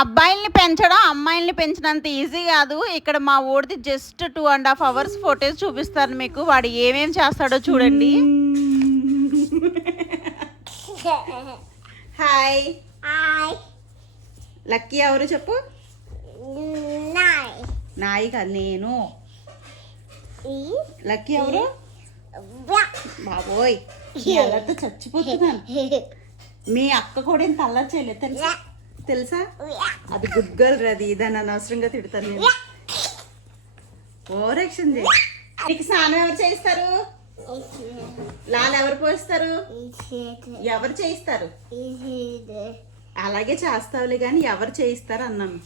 అబ్బాయిల్ని పెంచడం అమ్మాయిల్ని పెంచినంత ఈజీ కాదు. ఇక్కడ మా ఊడిది జస్ట్ 2.5 hours ఫోటోస్ చూపిస్తాను మీకు. వాడు ఏమేం చేస్తాడో చూడండి. హాయ్ లక్కీ ఎవరు చెప్పు? నాయి కాదు, నేను. లక్కీ ఎవరు? బాబోయ్ అల్లరితో చచ్చిపోతున్నాను. మీ అక్క కూడా ఇంత అల్లరి చేయలేదు తెలుసా? తెలుసా? అది గుడ్ గర్ల్. అది దాన్ని అనవసరంగా తిడతాను నేను. ఓవర్ యాక్షన్ చేయి. నీకు స్నానం ఎవరు చేయిస్తారు? లాల్ ఎవరు పోస్తారు? ఎవరు చేయిస్తారు? అలాగే చేస్తావులే కానీ ఎవరు చేయిస్తారు అన్నాను.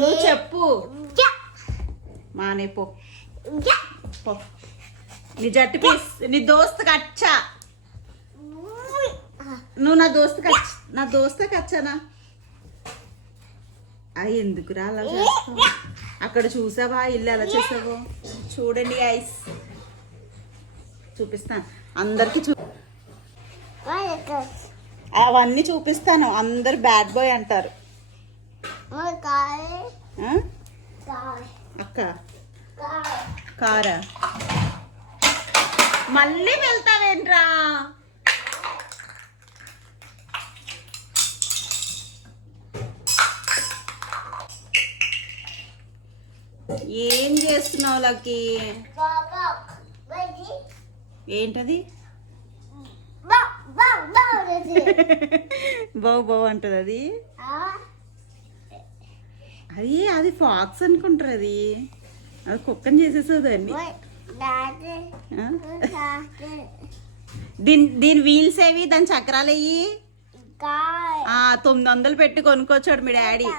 నువ్వు చెప్పు. మానే పో. నీ జట్టు పీస్ నీ దోస్తు కచ్చా. నువ్వు నా దోస్తు కచ్చానా? ఎందుకురా అలా చేస్తావు? అక్కడ చూసావా ఇల్లు ఎలా చేసావో? చూడండి ఐస్ చూపిస్తాను అందరికి. అవన్నీ చూపిస్తాను. అందరు బ్యాడ్ బాయ్ అంటారు. అక్క కారా మళ్ళీ వెళ్తావేంట్రా? ఏం చేస్తున్నావు లక్కీ? ఏంటది? బావు బావు అంటది అది. అది ఫాక్స్ అనుకుంటారు. అది కుక్కని చేసేసావు దాన్ని. దీని వీల్స్ ఏవి? దాని చక్రాలు అయ్యి 900 పెట్టి కొనుక్కొచ్చాడు మీ డాడీ.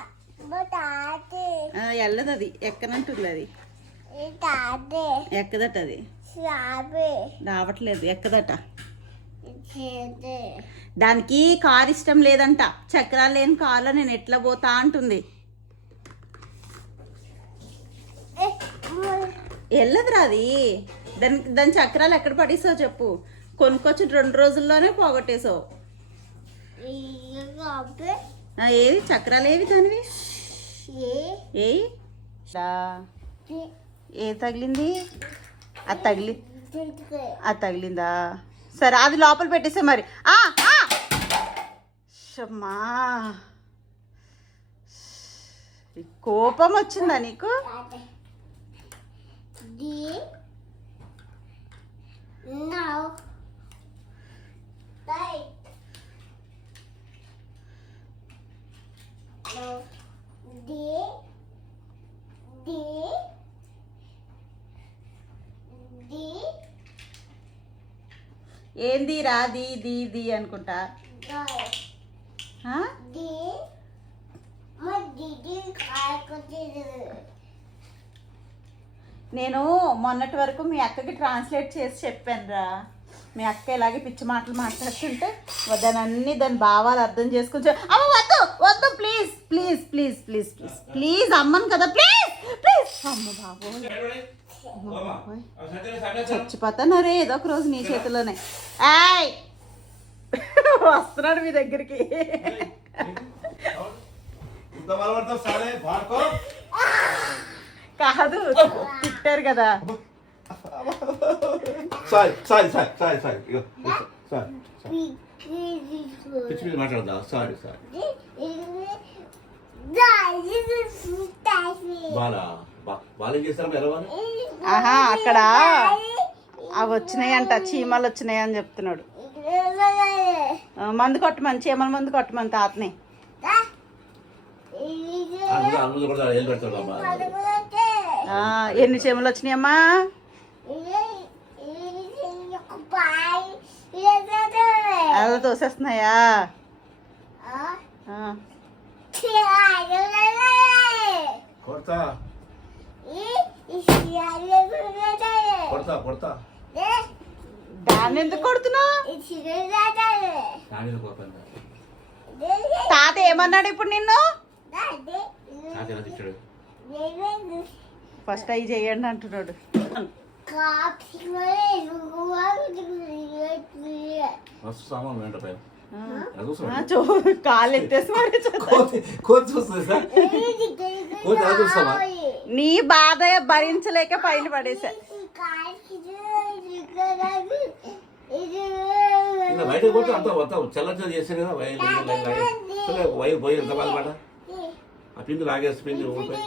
వెళ్ళదు అది, ఎక్కనంటుంది. అది ఎక్కదట. అది రావట్లేదు, ఎక్కదట. దానికి కారు ఇష్టం లేదంట. చక్రాలు లేని కారులో నేను ఎట్లా పోతా అంటుంది. వెళ్ళదురా అది. దాని చక్రాలు ఎక్కడ పడేసావు చెప్పు? కొనుక్కొచ్చి 2 రోజుల్లోనే పోగొట్టేసావు. ఏది చక్రాలు ఏవి దానివి? ఏ తగిలింది? అది తగిలిందా? సరే అది లోపల పెట్టేసే మరి. షమ్మా కోపం వచ్చిందా నీకు? ఏంది రా? ది అనుకుంటా. నేను మొన్నటి వరకు మీ అక్కకి ట్రాన్స్లేట్ చేసి చెప్పాను రా. మీ అక్క ఇలాగే పిచ్చి మాటలు మాట్లాడుతుంటే దాన్ని భావాలు అర్థం చేసుకుని అమ్మ వద్దు వద్దు please please please please please please అమ్మను కదా ప్లీజ్ ప్లీజ్. అమ్మ బాబోయ్ చచ్చిపోతానరే ఏదో ఒక రోజు నీ చేతిలోనే. వస్తున్నాడు మీ దగ్గరికి. కాదు తిట్టారు కదా. అక్కడ అవి వచ్చినాయంట, చీమలు వచ్చినాయి అని చెప్తున్నాడు. మందు కొట్టమని, చీమల మందు కొట్టమని తాతని. ఎన్ని చీమలు వచ్చినాయమ్మా? అలా తోసేస్తున్నాయా? దాన్ని ఎందుకు కొడుతున్నావు? తాత ఏమన్నాడు ఇప్పుడు నిన్ను? ఫస్ట్ అవి చేయండి అంటున్నాడు. అది చూస్తావా? కాలు ఎత్తేసి మరి కోతి చూస్తుంది సార్. కోతి ఎలా చూస్తావా? నీ బాధ భరించలేక పైన పడేసా. ఇంకా బయటకు పోతే అంత మొత్తం చల్ల చేసాను కదా. వైర్ పోయి ఎంత బాధపడ ఆ పిండి లాగేసి పిండి ఊరిపోయి.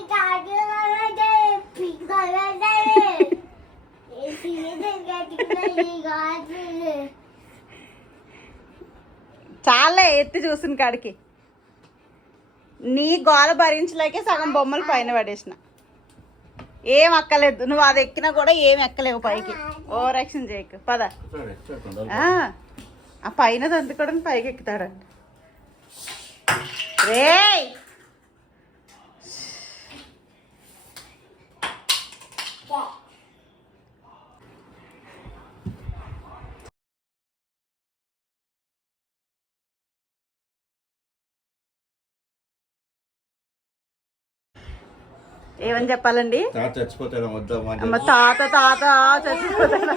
చాలా ఎత్తి చూసిన కాడికి నీ గోల భరించలేకే సగం బొమ్మలు పైన పడేసిన. ఏం అక్కలేదు, నువ్వు అది ఎక్కినా కూడా ఏం ఎక్కలేవు పైకి. ఓవర్ యాక్షన్ చేయకు, పద. ఆ పైన దంతుకోవడం పైకి ఎక్కుతాడంట. రేయ్ ఏమని చెప్పాలండి? తాత చచ్చిపోతాడు వద్దా? అమ్మ తాత తాత చచ్చిపోతాడు.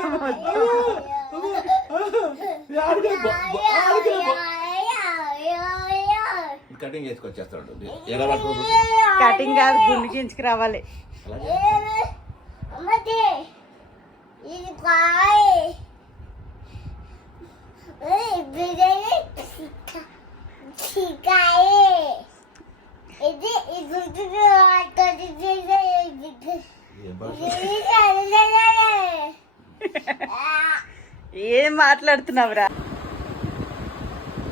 కటింగ్ చేసుకొచ్చేస్తాడు. కటింగ్ కాదు, గుండు గించుకు రావాలి. ఏం మాట్లాడుతున్నావురా?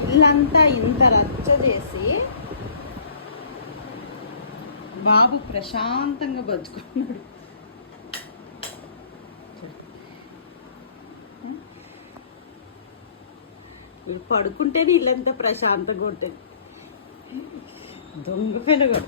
ఇల్లంతా ఇంత రచ్చ చేసి బాబు ప్రశాంతంగా బతుకున్నాడు. పడుకుంటేనే ఇల్లంతా ప్రశాంతంగా ఉంటుంది. దొంగ పిల్లగాడు.